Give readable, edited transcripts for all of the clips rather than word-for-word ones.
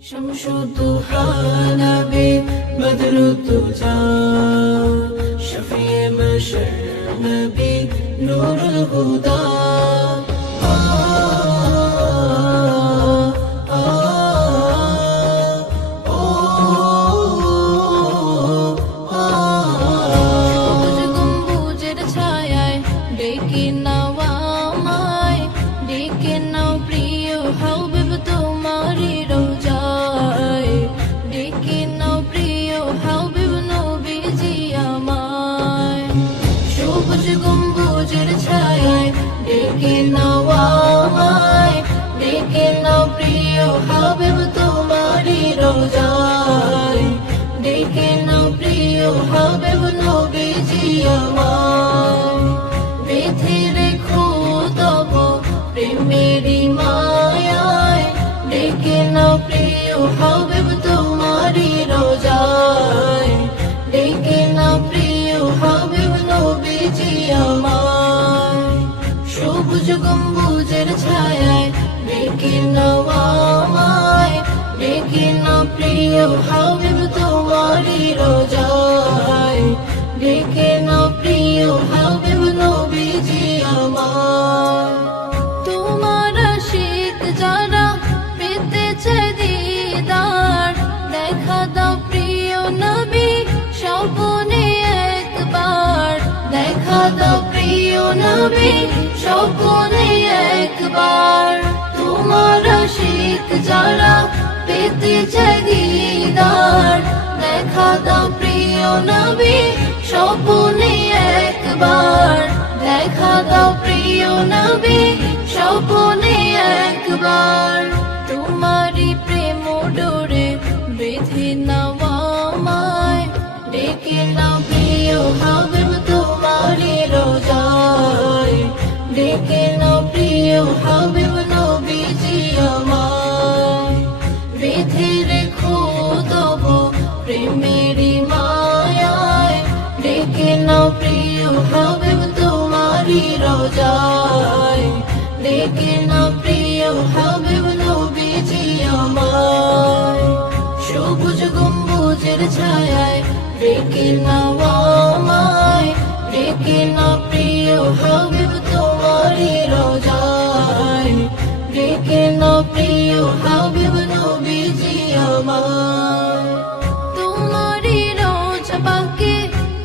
शमशुद्दुहा नबी बदरुद्दुजा शफीए मशर नबी नूरुल हुदा ডেকে নাও আমায় ডেকে নাও প্রিয় হাবিব তোমারি রোজায় ডেকে নাও প্রিয় হাবিব নবীজি আমায় বেঁধে রেখো তব প্রেমেরি মায়ায় ডেকে নাও প্রিয় হাবিব তোমারি রোজায় ডেকে নাও প্রিয় হাবিব নবীজি আমায় সবুজ গম্বুজের ছায়ায় ডেকে নাও আমায় ডেকে নাও প্রিয় হাবিব তোমারি রোজায় ডেকে নাও প্রিয় হাবিব নবীজি আমায় তোমার আশিক যারা পেতে চায় দিদার দেখা দাও প্রিয় নবী স্বপনে একবার দেখা দাও প্রিয় নবী স্বপনে একবার তোমার আশিক যারা পেতে চায় দিদার দেখা দাও প্রিয় নবী স্বপনে একবার দেখা দাও প্রিয় নবী স্বপনে একবার তোমারি প্রেম ডোরে বেঁধে নাও আমায় ডেকে নাও প্রিয় হাবিব তোমারি রোজায় ডেকে নাও প্রিয় হাবিব নবীজি আমায় বেঁধে রেখো তব প্রেমেরি মায়ায় ডেকে নাও প্রিয় হাবিব তোমারি রোজায় ডেকে নাও প্রিয় হাবিব নবীজি আমায় সবুজ গম্বুজের ছায়ায় ডেকে নাও আমায় ডেকে নাও প্রিয় হাবিব তোমারি রোজায় ডেকে নাও প্রিয় হাবিব নবীজি আমায় তোমারি রোজা পাকে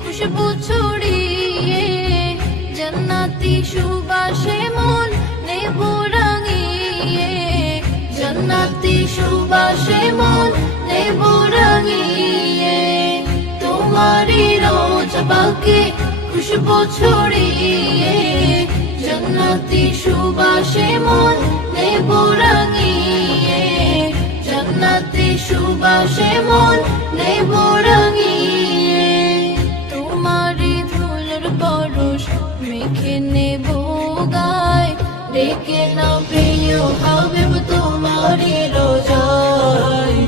খুশবু ছড়িয়ে জান্নাতি সুবাসে মন নেব রাঙিয়ে জান্নাতি সুবাসে মন নেব রাঙিয়ে তোমারি রোজা পাকে খুশবু ছড়িয়ে জান্নাতি সুবাসে মন নেব রাঙিয়ে জান্নাতি সুবাসে মন নেব রাঙিয়ে তোমারি ধুলোর পরশ মেখে নেব গায় ডেকে নাও প্রিয় হাবিব তোমারি রোজায়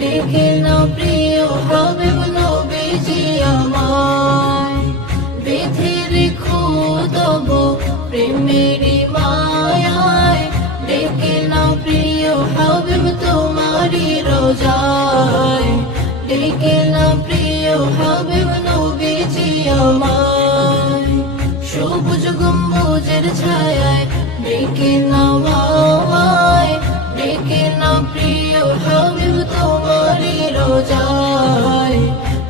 ডেকে নাও প্রিয় হাবিব নবীজি আমায় বেঁধে রেখো তব প্রেমেরি মায়ায় ডেকে নাও প্রিয় হাবিব তোমারি রোজায় ডেকে নাও প্রিয় হাবিব নবীজি আমায় সবুজ গম্বুজের ছায়ায় ডেকে নাও আমায় ডেকে নাও প্রিয় হাবিব তোমারি রোজায়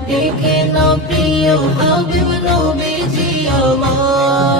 ডেকে নাও প্রিয় হাবিব নবীজি আমায়